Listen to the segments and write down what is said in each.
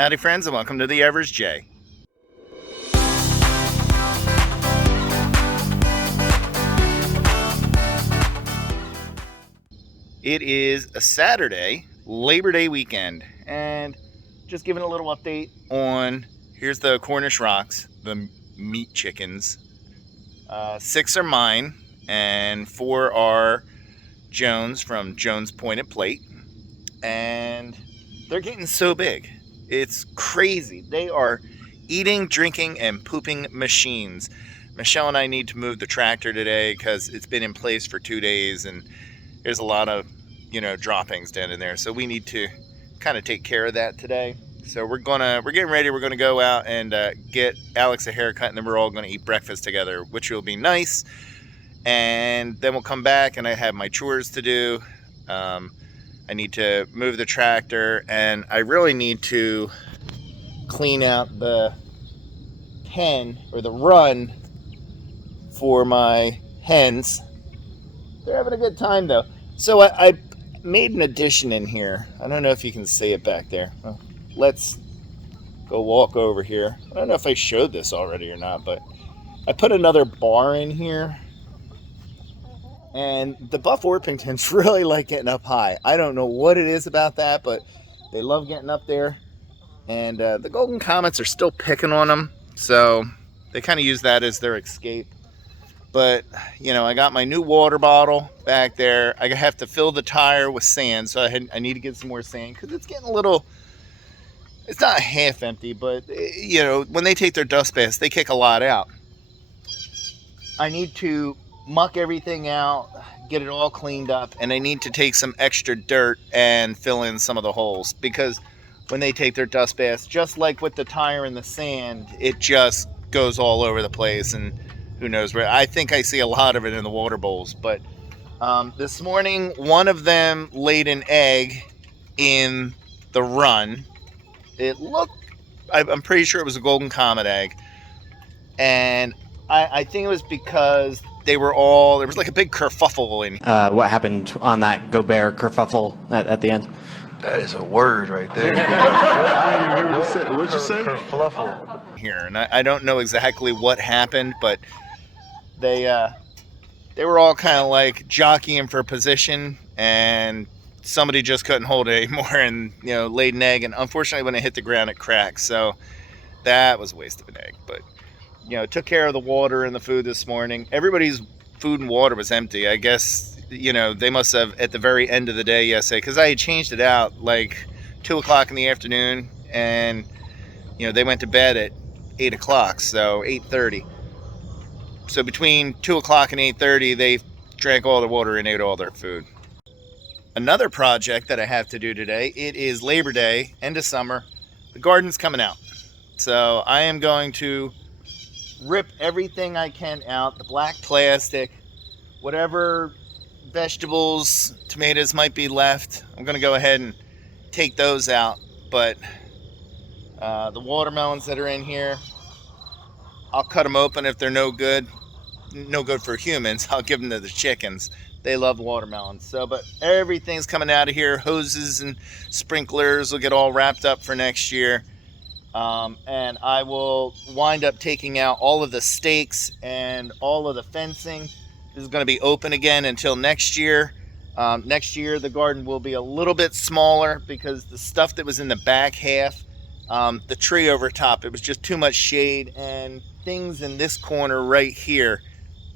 Howdy friends, and welcome to the Average J. It is a Saturday, Labor Day weekend, and just giving a little update on, here's the Cornish rocks, the meat chickens. 6 are mine, and 4 are Jones from Jones Pointed Plate, and they're getting so big. It's crazy. They are eating, drinking, and pooping machines. Michelle and I need to move the tractor today because it's been in place for 2 days and there's a lot of, droppings down in there. So we need to kind of take care of that today. So we're getting ready. We're going to go out and get Alex a haircut, and then we're all going to eat breakfast together, which will be nice. And then we'll come back and I have my chores to do. I need to move the tractor, and I really need to clean out the pen or the run for my hens. They're having a good time though. So I made an addition in here. I don't know if you can see it back there. Well, let's go walk over here. I don't know if I showed this already or not, but I put another bar in here. And the Buff Orpingtons really like getting up high. I don't know what it is about that, but they love getting up there. And the Golden Comets are still picking on them, so they kind of use that as their escape. But, I got my new water bottle back there. I have to fill the tire with sand, so I need to get some more sand because it's getting a little... It's not half empty, but, when they take their dust baths, they kick a lot out. I need to muck everything out, get it all cleaned up, and I need to take some extra dirt and fill in some of the holes, because when they take their dust baths, just like with the tire and the sand, it just goes all over the place, and who knows where. I think I see a lot of it in the water bowls. But this morning, one of them laid an egg in the run. I'm pretty sure it was a Golden Comet egg, and I think it was because there was like a big kerfuffle in here. What happened on that Go Bear kerfuffle at the end? That is a word right there. What'd you say? Kerfuffle. Here, and I don't know exactly what happened, but they were all kind of like jockeying for position, and somebody just couldn't hold it anymore and laid an egg, and unfortunately when it hit the ground it cracked, so that was a waste of an egg. But took care of the water and the food this morning. Everybody's food and water was empty. I guess, they must have at the very end of the day yesterday, because I had changed it out like 2 o'clock in the afternoon, and, they went to bed at 8 o'clock, so 8:30. So between 2 o'clock and 8:30, they drank all the water and ate all their food. Another project that I have to do today, it is Labor Day, end of summer. The garden's coming out. So I am going to rip everything I can out, the black plastic, whatever vegetables, tomatoes might be left. I'm going to go ahead and take those out. But the watermelons that are in here, I'll cut them open if they're no good for humans. I'll give them to the chickens. They love watermelons. So, but everything's coming out of here. Hoses and sprinklers will get all wrapped up for next year. And I will wind up taking out all of the stakes and all of the fencing. This is going to be open again until next year. Next year the garden will be a little bit smaller because the stuff that was in the back half, the tree over top, it was just too much shade, and things in this corner right here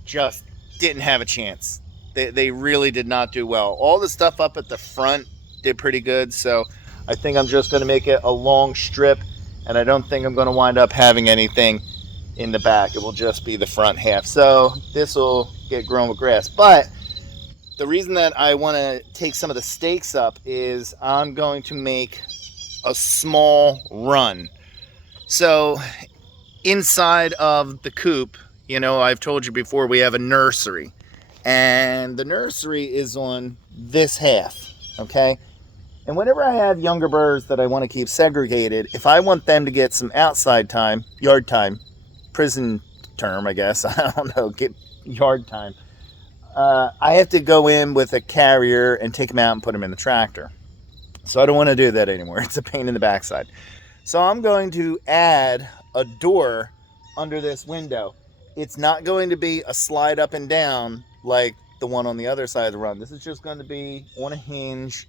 just didn't have a chance. They really did not do well. All the stuff up at the front did pretty good, so I think I'm just going to make it a long strip, and I don't think I'm going to wind up having anything in the back. It will just be the front half. So this will get grown with grass. But the reason that I want to take some of the stakes up is I'm going to make a small run. So inside of the coop, I've told you before, we have a nursery. And the nursery is on this half, okay? And whenever I have younger birds that I want to keep segregated, if I want them to get some outside time, yard time, prison term, I guess, I don't know, get yard time, I have to go in with a carrier and take them out and put them in the tractor. So I don't want to do that anymore. It's a pain in the backside. So I'm going to add a door under this window. It's not going to be a slide up and down like the one on the other side of the run. This is just going to be on a hinge.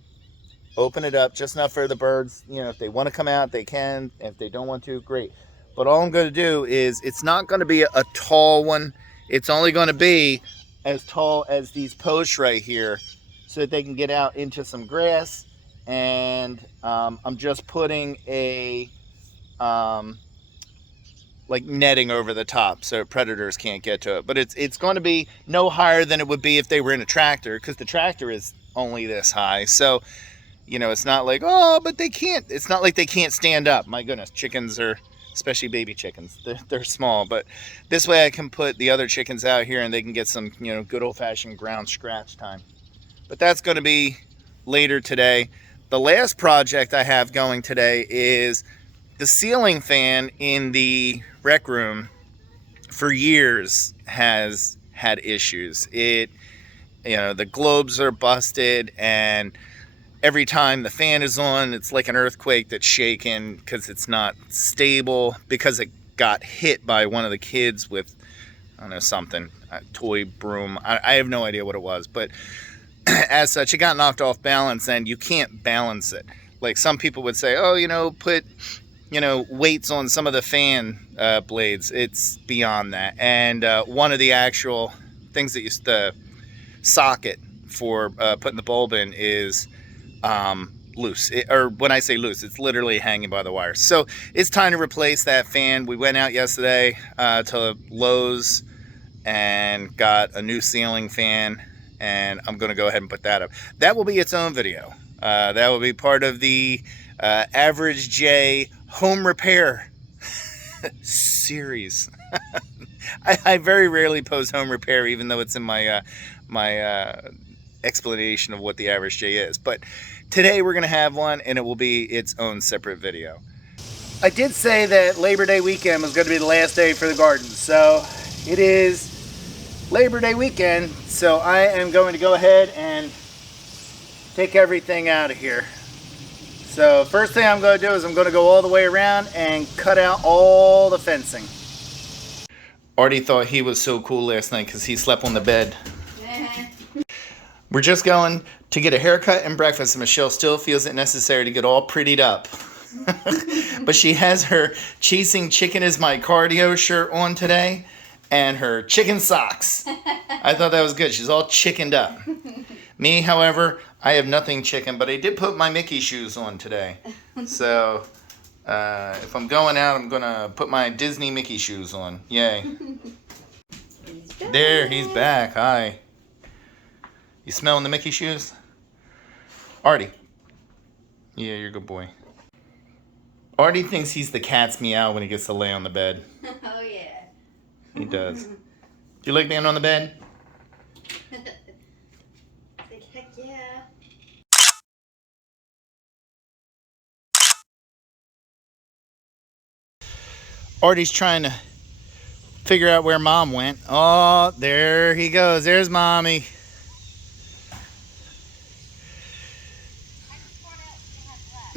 Open it up just enough for the birds. You know, if they want to come out, they can. If they don't want to, great. But all I'm going to do is, it's not going to be a tall one. It's only going to be as tall as these posts right here so that they can get out into some grass. And I'm just putting a like netting over the top so predators can't get to it. But it's going to be no higher than it would be if they were in a tractor, because the tractor is only this high. So you know, it's not like, oh, but they can't. It's not like they can't stand up. My goodness, chickens are, especially baby chickens, they're small. But this way I can put the other chickens out here and they can get some, you know, good old-fashioned ground scratch time. But that's going to be later today. The last project I have going today is the ceiling fan in the rec room for years has had issues. You know, the globes are busted, and every time the fan is on, it's like an earthquake that's shaking because it's not stable, because it got hit by one of the kids with, I don't know, something, a toy broom. I have no idea what it was, but as such, it got knocked off balance, and you can't balance it. Like some people would say, oh, you know, put, you know, weights on some of the fan blades. It's beyond that. And one of the actual things that the socket for putting the bulb in is loose. Or when I say loose, it's literally hanging by the wires. So it's time to replace that fan. We went out yesterday to Lowe's and got a new ceiling fan, and I'm going to go ahead and put that up. That will be its own video. That will be part of the Average J home repair series. I very rarely post home repair, even though it's in my my explanation of what the Average J is. But today we're going to have one, and it will be its own separate video. I did say that Labor Day weekend was going to be the last day for the garden. So it is Labor Day weekend. So I am going to go ahead and take everything out of here. So first thing I'm going to do is I'm going to go all the way around and cut out all the fencing. Artie thought he was so cool last night because he slept on the bed. We're just going to get a haircut and breakfast, and Michelle still feels it necessary to get all prettied up. But she has her Chasing Chicken is My Cardio shirt on today and her chicken socks. I thought that was good. She's all chickened up. Me, however, I have nothing chicken, but I did put my Mickey shoes on today. So if I'm going out, I'm going to put my Disney Mickey shoes on. Yay. There, he's back. Hi. You smelling the Mickey shoes? Artie. Yeah, you're a good boy. Artie thinks he's the cat's meow when he gets to lay on the bed. Oh, yeah. He does. Do you like being on the bed? Like, heck yeah. Artie's trying to figure out where Mom went. Oh, there he goes. There's Mommy.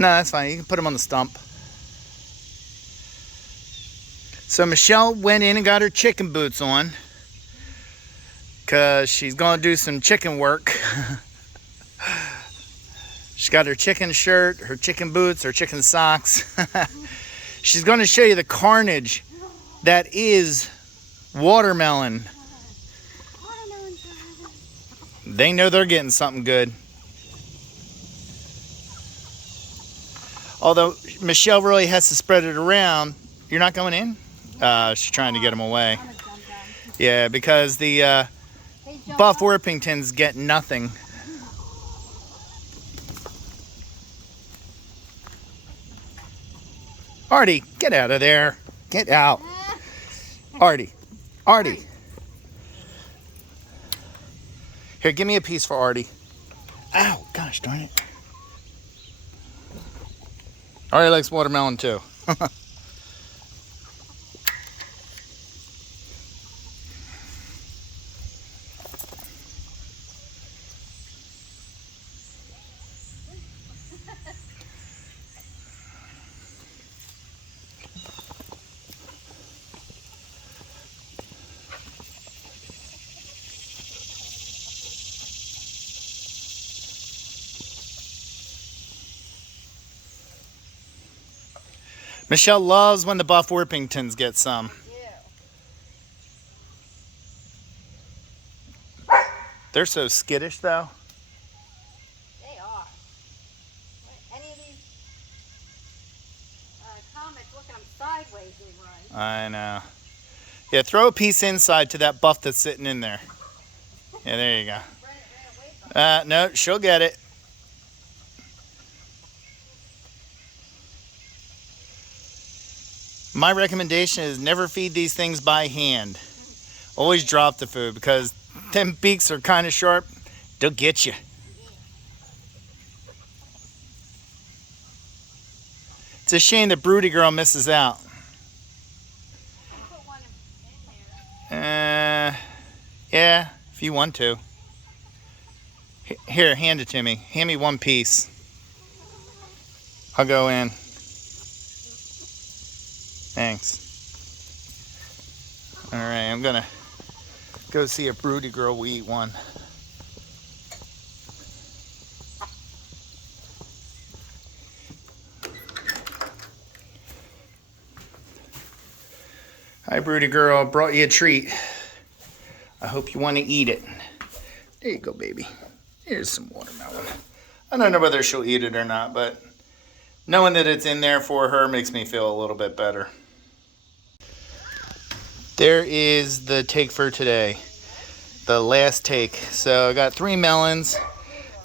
No, that's fine. You can put him on the stump. So Michelle went in and got her chicken boots on because she's going to do some chicken work. She's got her chicken shirt, her chicken boots, her chicken socks. She's going to show you the carnage that is watermelon. They know they're getting something good. Although Michelle really has to spread it around. You're not going in? She's trying to get them away. Yeah, because the Buff Orpingtons get nothing. Artie, get out of there. Get out. Artie. Artie. Here, give me a piece for Artie. Ow, gosh darn it. Artie likes watermelon too. Michelle loves when the Buff Orpingtons get some. They're so skittish, though. They are. Any of these comets, look at them sideways, they run. I know. Yeah, throw a piece inside to that buff that's sitting in there. Yeah, there you go. No, she'll get it. My recommendation is never feed these things by hand. Always drop the food because them beaks are kind of sharp. They'll get you. It's a shame that Broody Girl misses out. Put one in there. Yeah, if you want to. Here, hand it to me. Hand me one piece. I'll go in. Thanks. All right, I'm gonna go see a Broody Girl. We eat one. Hi, Broody Girl. Brought you a treat. I hope you want to eat it. There you go, baby. Here's some watermelon. I don't know whether she'll eat it or not, but knowing that it's in there for her makes me feel a little bit better. There is the take for today. The last take. So I got 3 melons.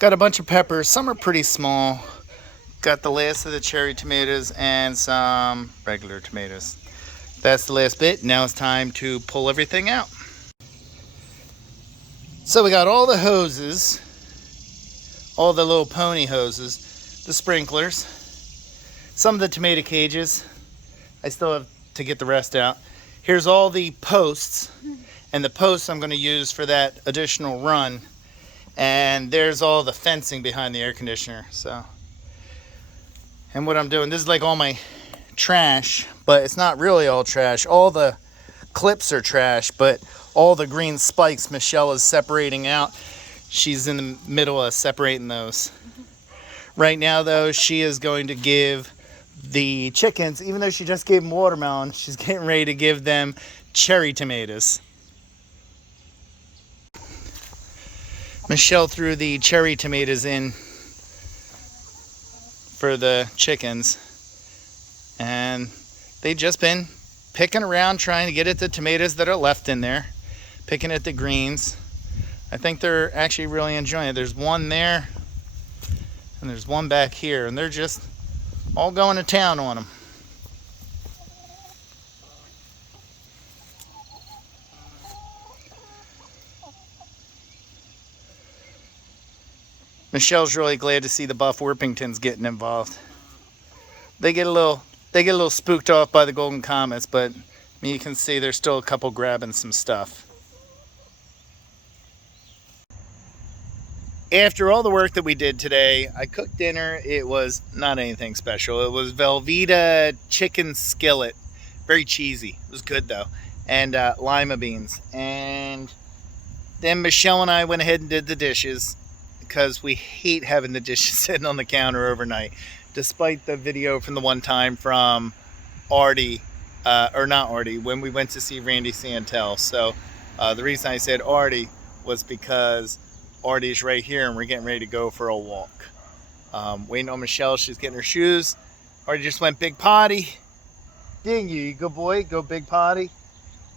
Got a bunch of peppers. Some are pretty small. Got the last of the cherry tomatoes and some regular tomatoes. That's the last bit. Now it's time to pull everything out. So we got all the hoses, all the little pony hoses, the sprinklers, some of the tomato cages. I still have to get the rest out. Here's all the posts, and the posts I'm going to use for that additional run. And there's all the fencing behind the air conditioner. And what I'm doing, this is like all my trash, but it's not really all trash. All the clips are trash, but all the green spikes Michelle is separating out. She's in the middle of separating those. Right now, though, she is going to give the chickens, even though she just gave them watermelon, she's getting ready to give them cherry tomatoes. Michelle threw the cherry tomatoes in for the chickens, and they've just been picking around trying to get at the tomatoes that are left in there, picking at the greens. I think they're actually really enjoying it. There's one there and there's one back here, and they're just all going to town on them. Michelle's really glad to see the Buff Orpingtons getting involved. They get a little spooked off by the golden comets, but you can see there's still a couple grabbing some stuff. After all the work that we did today, I cooked dinner. It was not anything special. It was Velveeta chicken skillet. Very cheesy. It was good though. And lima beans. And then Michelle and I went ahead and did the dishes because we hate having the dishes sitting on the counter overnight. Despite the video from the one time from Artie, or not Artie, when we went to see Randy Santel. So the reason I said Artie was because Artie's right here and we're getting ready to go for a walk. Waiting on Michelle, she's getting her shoes. Artie just went big potty. Ding you good boy, go big potty.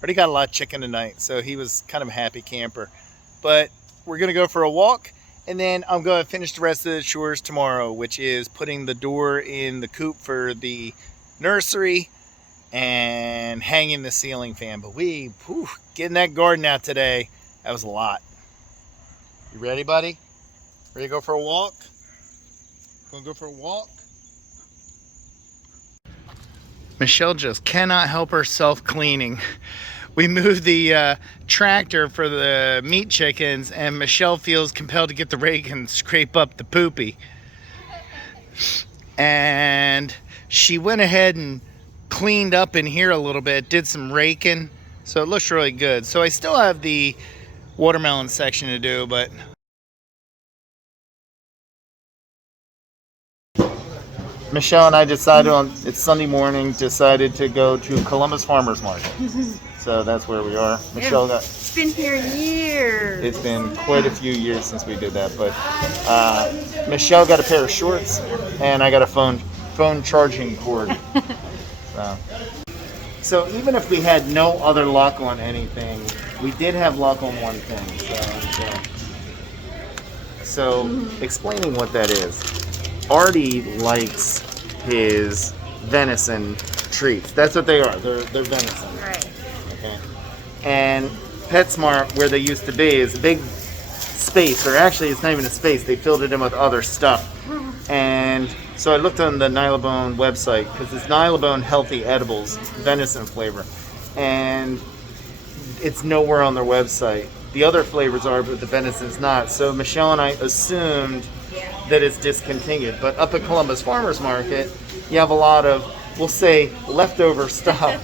Artie got a lot of chicken tonight, so he was kind of a happy camper. But we're gonna go for a walk, and then I'm gonna finish the rest of the chores tomorrow, which is putting the door in the coop for the nursery and hanging the ceiling fan. But getting that garden out today, that was a lot. You ready, buddy? Ready to go for a walk? Gonna go for a walk? Michelle just cannot help herself cleaning. We moved the tractor for the meat chickens, and Michelle feels compelled to get the rake and scrape up the poopy. And she went ahead and cleaned up in here a little bit, did some raking, so it looks really good. So I still have the watermelon section to do, but Michelle and I decided it's Sunday morning, decided to go to Columbus Farmers Market. So that's where we are. Michelle got. It's been here years. It's been quite a few years since we did that, but Michelle got a pair of shorts, and I got a phone charging cord. So even if we had no other luck on anything, we did have luck on one thing. So explaining what that is, Artie likes his venison treats. That's what they are. They're venison. Right. Okay. And PetSmart, where they used to be, is a big space, or actually it's not even a space. They filled it in with other stuff. And so I looked on the Nylabone website, because it's Nylabone Healthy Edibles, venison flavor. And it's nowhere on their website. The other flavors are, but the venison's not. So Michelle and I assumed that it's discontinued. But up at Columbus Farmers Market, you have a lot of, we'll say, leftover stuff.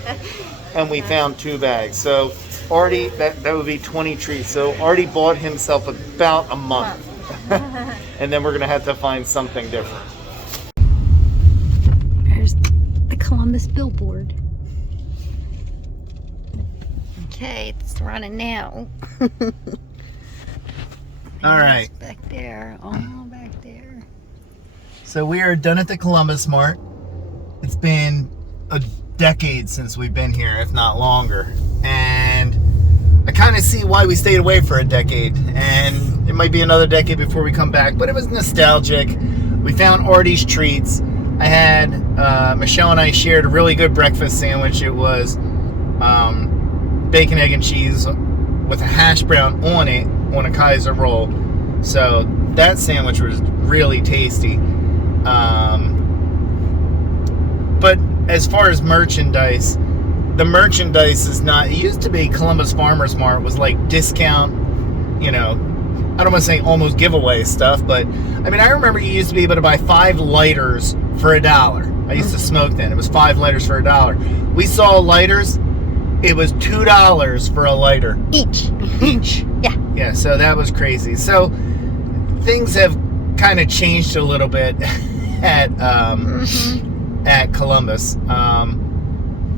And we found 2 bags. So Artie, that would be 20 treats. So Artie bought himself about a month. And then we're going to have to find something different. There's the Columbus billboard. Okay, it's running now. All right. Back there. Oh, back there. So we are done at the Columbus Mart. It's been a decade since we've been here, if not longer. And I kind of see why we stayed away for a decade. And it might be another decade before we come back, but it was nostalgic. We found Artie's treats. I had, Michelle and I shared a really good breakfast sandwich. It was bacon, egg, and cheese with a hash brown on it on a Kaiser roll. So that sandwich was really tasty. But as far as merchandise, the merchandise is not, it used to be Columbus Farmers Mart was like discount, I don't want to say almost giveaway stuff, but I mean, I remember you used to be able to buy 5 lighters for $1. I used to smoke then. It was 5 lighters for $1. We saw lighters. It was $2 for a lighter. Each. Yeah. Yeah, so that was crazy. So things have kind of changed a little bit at Columbus.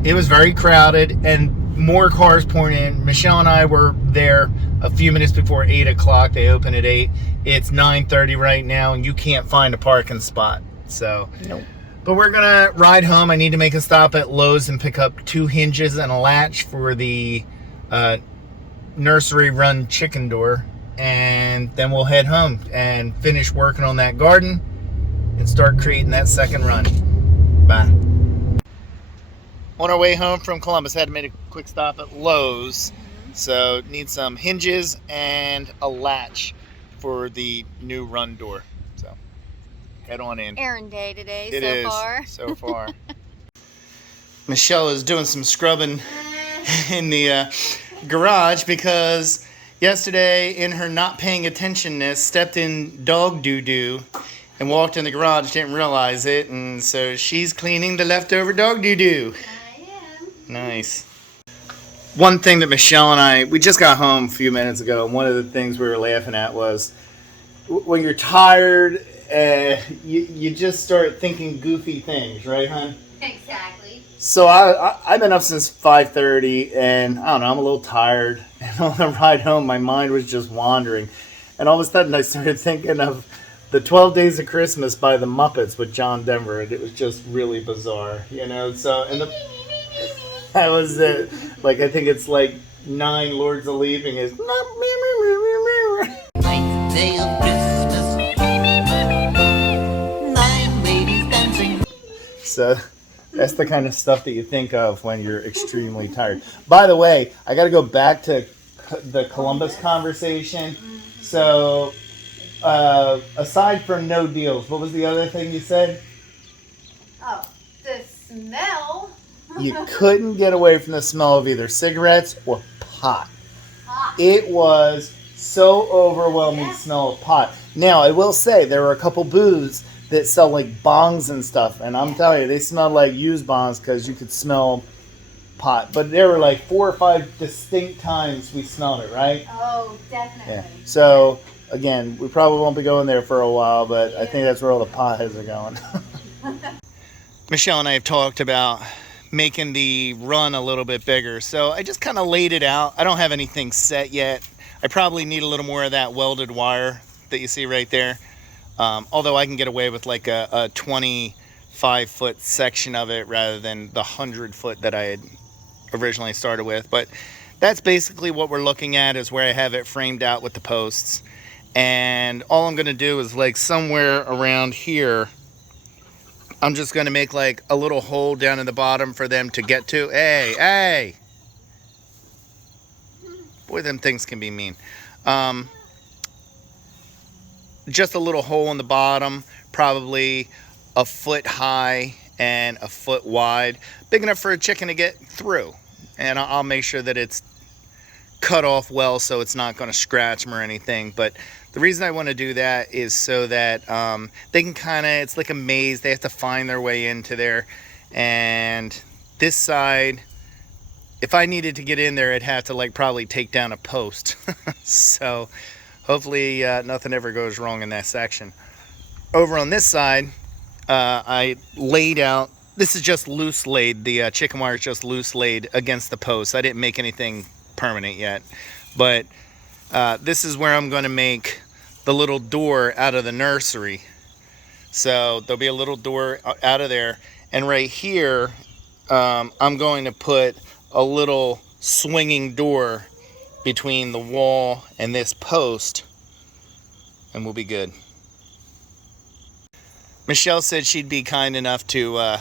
It was very crowded and more cars pouring in. Michelle and I were there a few minutes before 8 o'clock. They open at 8. It's 9:30 right now, and you can't find a parking spot. So, Nope. But we're gonna ride home. I need to make a stop at Lowe's and pick up 2 hinges and a latch for the nursery run chicken door, and then we'll head home and finish working on that garden and start creating that second run. Bye. On our way home from Columbus, had to make a quick stop at Lowe's. So need some hinges and a latch for the new run door. So head on in. Errand day today It so is, far. so far. Michelle is doing some scrubbing in the garage because yesterday, in her not paying attentionness, stepped in dog doo-doo and walked in the garage, didn't realize it, and so she's cleaning the leftover dog doo-doo. I am. Nice. One thing that Michelle and we just got home a few minutes ago, and one of the things we were laughing at was when you're tired, you just start thinking goofy things, right, hon? Exactly. So I've been up since 5:30, and I don't know, I'm a little tired. And on the ride home, my mind was just wandering. And all of a sudden, I started thinking of the 12 Days of Christmas by the Muppets with John Denver, and it was just really bizarre, So, and that was it. Like, I think it's like 9 Lords of Leaving is. Day of Christmas, 9 ladies dancing. So that's the kind of stuff that you think of when you're extremely tired. By the way, I got to go back to the Columbus conversation. So, aside from no deals, what was the other thing you said? Oh, the smell. You couldn't get away from the smell of either cigarettes or pot. Hot. It was so overwhelming smell of pot. Now, I will say there were a couple booths that sell like bongs and stuff, and I'm telling you, they smelled like used bongs because you could smell pot. But there were like 4 or 5 distinct times we smelled it, right? Oh, definitely. Yeah. So, again, we probably won't be going there for a while, but I think that's where all the potheads are going. Michelle and I have talked about making the run a little bit bigger. So I just kind of laid it out. I don't have anything set yet. I probably need a little more of that welded wire that you see right there. Although I can get away with like a 25-foot section of it rather than the 100-foot that I had originally started with. But that's basically what we're looking at, is where I have it framed out with the posts. And all I'm going to do is like somewhere around here, I'm just going to make like a little hole down in the bottom for them to get to. Hey! Boy, them things can be mean. Just a little hole in the bottom, probably a foot high and a foot wide. Big enough for a chicken to get through. And I'll make sure that it's cut off well so it's not going to scratch them or anything. But the reason I want to do that is so that they can kind of, it's like a maze. They have to find their way into there. And this side, if I needed to get in there, I'd have to like probably take down a post. So hopefully nothing ever goes wrong in that section. Over on this side, I laid out, this is just loose laid. The chicken wire is just loose laid against the post. I didn't make anything permanent yet. But this is where I'm going to make the little door out of the nursery. So there'll be a little door out of there. And right here, I'm going to put a little swinging door between the wall and this post, and we'll be good. Michelle said she'd be kind enough to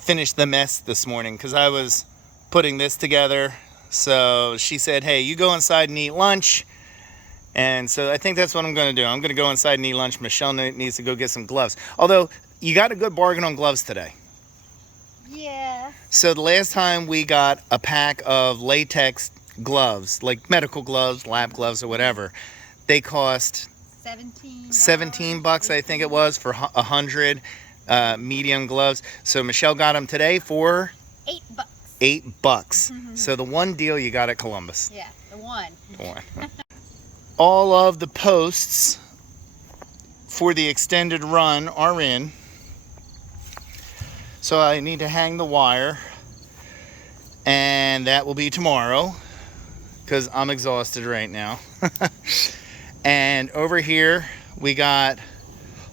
finish the mess this morning because I was putting this together. So she said, hey, you go inside and eat lunch. And so I think that's what I'm going to do. I'm going to go inside and eat lunch. Michelle needs to go get some gloves. Although, you got a good bargain on gloves today. Yeah. So the last time we got a pack of latex gloves, like medical gloves, lab gloves, or whatever, they cost $17, I think it was, for 100 medium gloves. So Michelle got them today for $8. $8. So the one deal you got at Columbus. Yeah, the one. The one. All of the posts for the extended run are in. So I need to hang the wire, and that will be tomorrow because I'm exhausted right now. And over here we got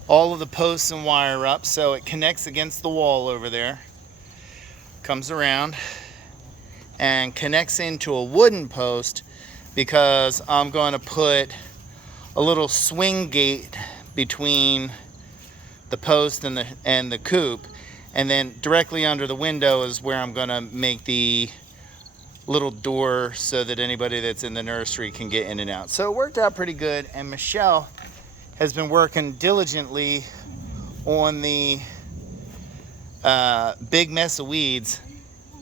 all of the posts and wire up, so it connects against the wall over there, comes around and connects into a wooden post because I'm going to put a little swing gate between the post and the coop. And then directly under the window is where I'm going to make the little door so that anybody that's in the nursery can get in and out. So it worked out pretty good. And Michelle has been working diligently on the big mess of weeds.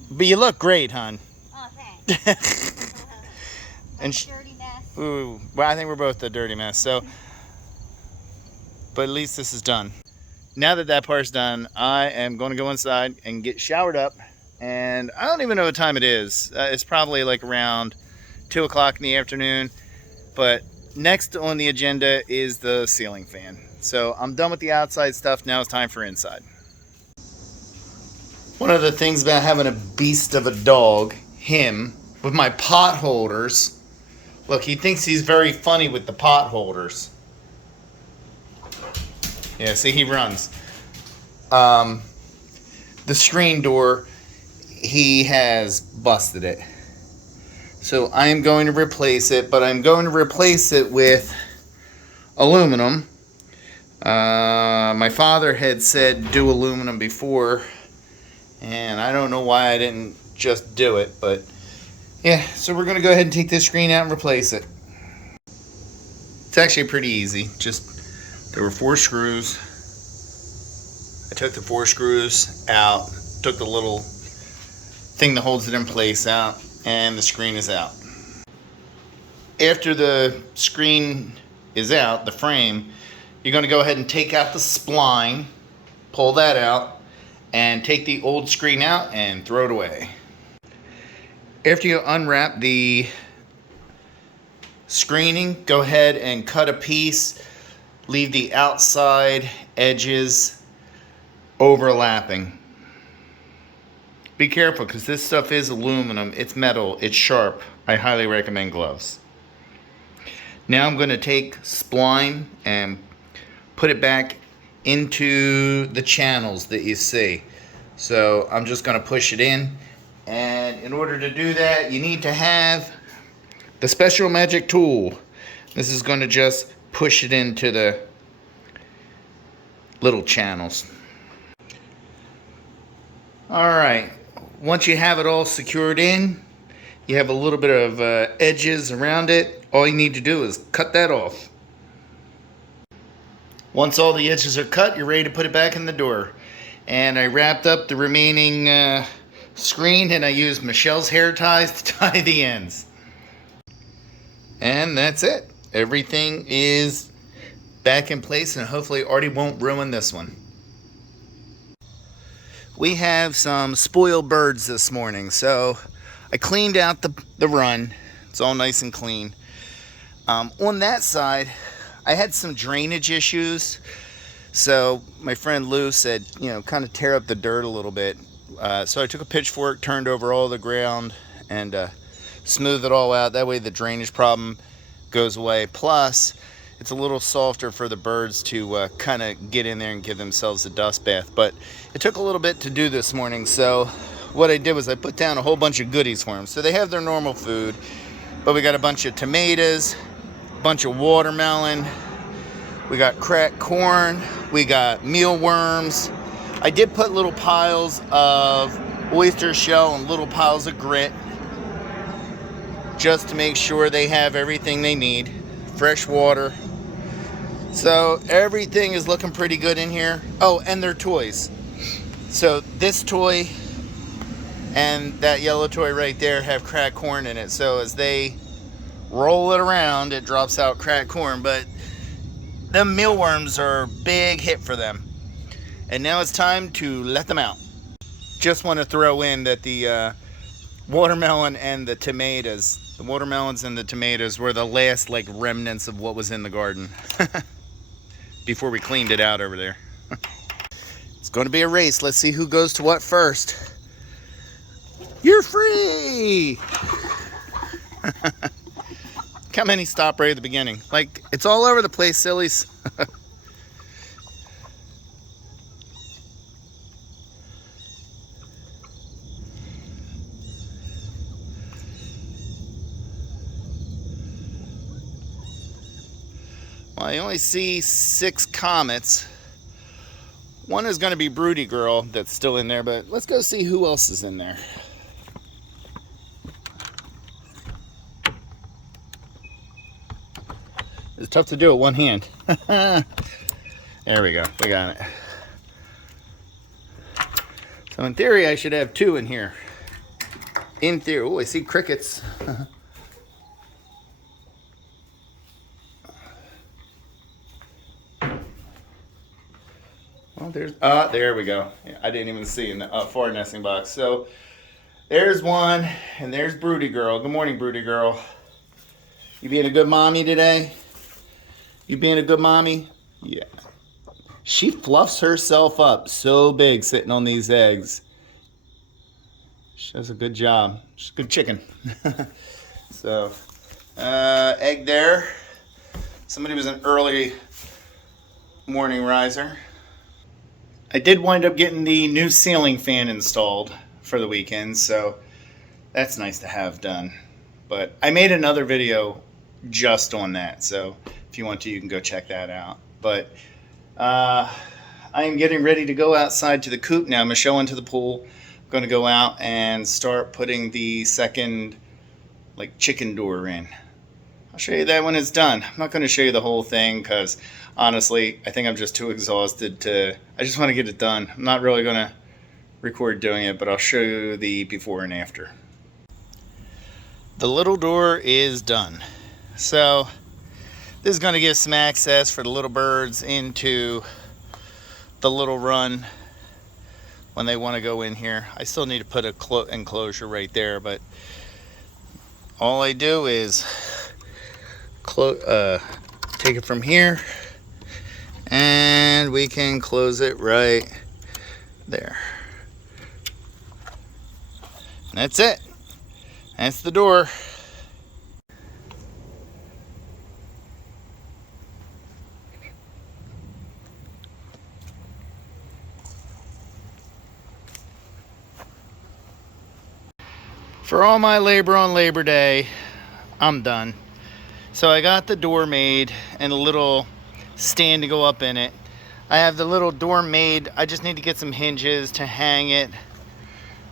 But you look great, hon. Oh, thanks. And Dirty mess. ooh, well, I think we're both a dirty mess. So, but at least this is done. Now that that part's done, I am going to go inside and get showered up. And I don't even know what time it is. It's probably like around 2 o'clock in the afternoon. But next on the agenda is the ceiling fan. So I'm done with the outside stuff. Now it's time for inside. One of the things about having a beast of a dog, him, with my pot holders. Look, he thinks he's very funny with the pot holders. Yeah, see, he runs. The screen door, he has busted it. So I am going to replace it, but I'm going to replace it with aluminum. My father had said do aluminum before, and I don't know why I didn't just do it, but yeah, so we're going to go ahead and take this screen out and replace it. It's actually pretty easy. Just, there were 4 screws. I took the 4 screws out, took the little thing that holds it in place out, and the screen is out. After the screen is out, the frame, you're going to go ahead and take out the spline, pull that out, and take the old screen out and throw it away. After you unwrap the screening, go ahead and cut a piece, leave the outside edges overlapping. Be careful because this stuff is aluminum, it's metal, it's sharp. I highly recommend gloves. Now I'm going to take spline and put it back into the channels that you see. So I'm just going to push it in, and in order to do that you need to have the special magic tool. This is going to just push it into the little channels. Alright, once you have it all secured in, you have a little bit of edges around it. All you need to do is cut that off. Once all the edges are cut, you're ready to put it back in the door. And I wrapped up the remaining screen, and I used Michelle's hair ties to tie the ends. And that's it. Everything is back in place, and hopefully Artie won't ruin this one. We have some spoiled birds this morning, so I cleaned out the run. It's all nice and clean. On that side, I had some drainage issues, so my friend Lou said, you know, kind of tear up the dirt a little bit. So I took a pitchfork, turned over all the ground, and smoothed it all out. That way the drainage problem goes away. Plus, it's a little softer for the birds to kind of get in there and give themselves a dust bath. But it took a little bit to do this morning, so what I did was I put down a whole bunch of goodies for them. So they have their normal food, but we got a bunch of tomatoes, a bunch of watermelon, we got cracked corn, we got mealworms. I did put little piles of oyster shell and little piles of grit, just to make sure they have everything they need. Fresh water. So everything is looking pretty good in here. Oh, and their toys. So this toy and that yellow toy right there have cracked corn in it. So as they roll it around, it drops out cracked corn. But the mealworms are a big hit for them. And now it's time to let them out. Just want to throw in that the watermelon and the tomatoes, the watermelons and the tomatoes were the last like remnants of what was in the garden before we cleaned it out over there. It's going to be a race. Let's see who goes to what first. You're free! How many stop right at the beginning? Like, it's all over the place, sillies. Well, I only see 6 comets. One is going to be Broody Girl that's still in there, but let's go see who else is in there. It's tough to do with one hand. There we go. We got it. So in theory, I should have 2 in here. In theory. Oh, I see crickets. Well, there's, there we go. Yeah, I didn't even see in the far nesting box. So there's one, and there's Broody Girl. Good morning, Broody Girl. You being a good mommy today? You being a good mommy? Yeah. She fluffs herself up so big sitting on these eggs. She does a good job. She's a good chicken. So, egg there. Somebody was an early morning riser. I did wind up getting the new ceiling fan installed for the weekend, so that's nice to have done. But I made another video just on that, so if you want to, you can go check that out. But I am getting ready to go outside to the coop now. Michelle into the pool. I'm going to go out and start putting the second chicken door in. I'll show you that when it's done. I'm not going to show you the whole thing because honestly, I think I'm just too exhausted to... I just want to get it done. I'm not really going to record doing it, but I'll show you the before and after. The little door is done. So this is going to give some access for the little birds into the little run when they want to go in here. I still need to put a enclosure right there, but all I do is take it from here and we can close it right There. And that's it. That's the door. For all my labor on Labor Day, I'm done. So I got the door made and a little stand to go up in it. I have the little door made. I just need to get some hinges to hang it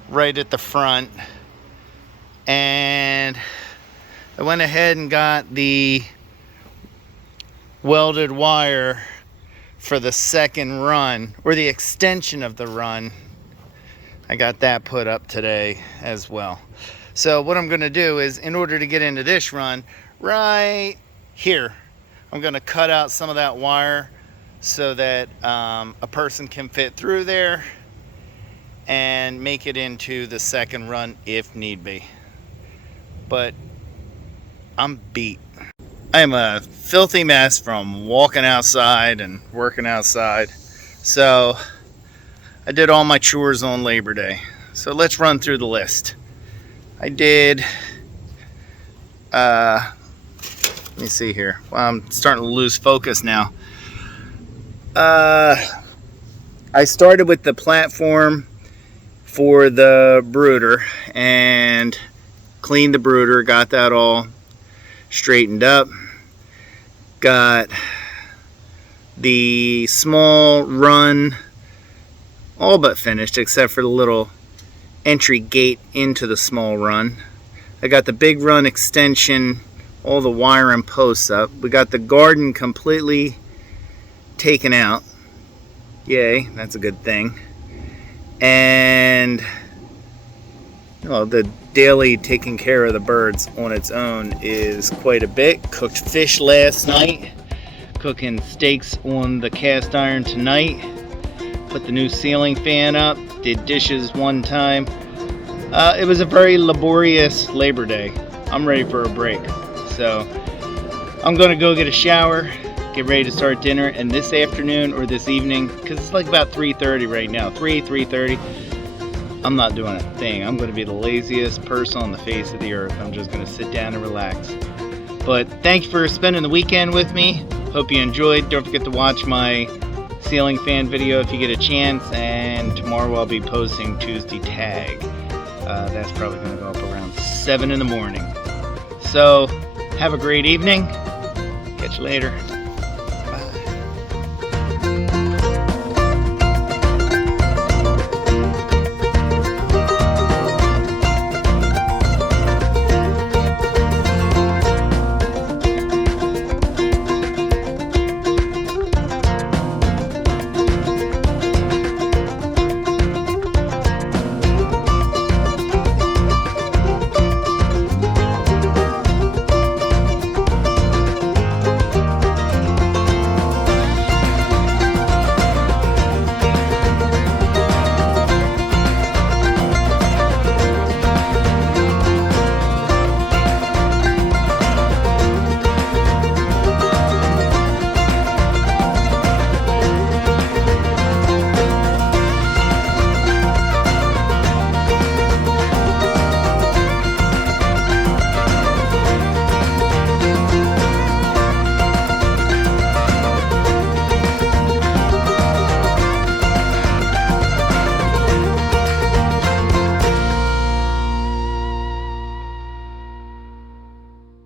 right at the front. And I went ahead and got the welded wire for the second run, or the extension of the run. I got that put up today as well. So what I'm gonna do is, in order to get into this run, right here, I'm gonna cut out some of that wire so that a person can fit through there and make it into the second run if need be. But I'm beat. I am a filthy mess from walking outside and working outside. So I did all my chores on Labor Day. So let's run through the list. I did, let me see here. Well, I'm starting to lose focus now. I started with the platform for the brooder and cleaned the brooder, got that all straightened up. Got the small run all but finished, except for the little entry gate into the small run. I got the big run extension, all the wire and posts up. We got the garden completely taken out. Yay, that's a good thing. And well, the daily taking care of the birds on its own is quite a bit. Cooked fish last night, cooking steaks on the cast iron tonight, put the new ceiling fan up, did dishes one time. It was a very laborious Labor Day. I'm ready for a break. So I'm gonna go get a shower, get ready to start dinner, and this afternoon or this evening, because it's like about 3:30 right now, 3:30, I'm not doing a thing. I'm going to be the laziest person on the face of the earth. I'm just going to sit down and relax. But thanks for spending the weekend with me. Hope you enjoyed. Don't forget to watch my ceiling fan video if you get a chance, and tomorrow I'll be posting Tuesday tag. That's probably going to go up around 7 in the morning. So have a great evening. Catch you later.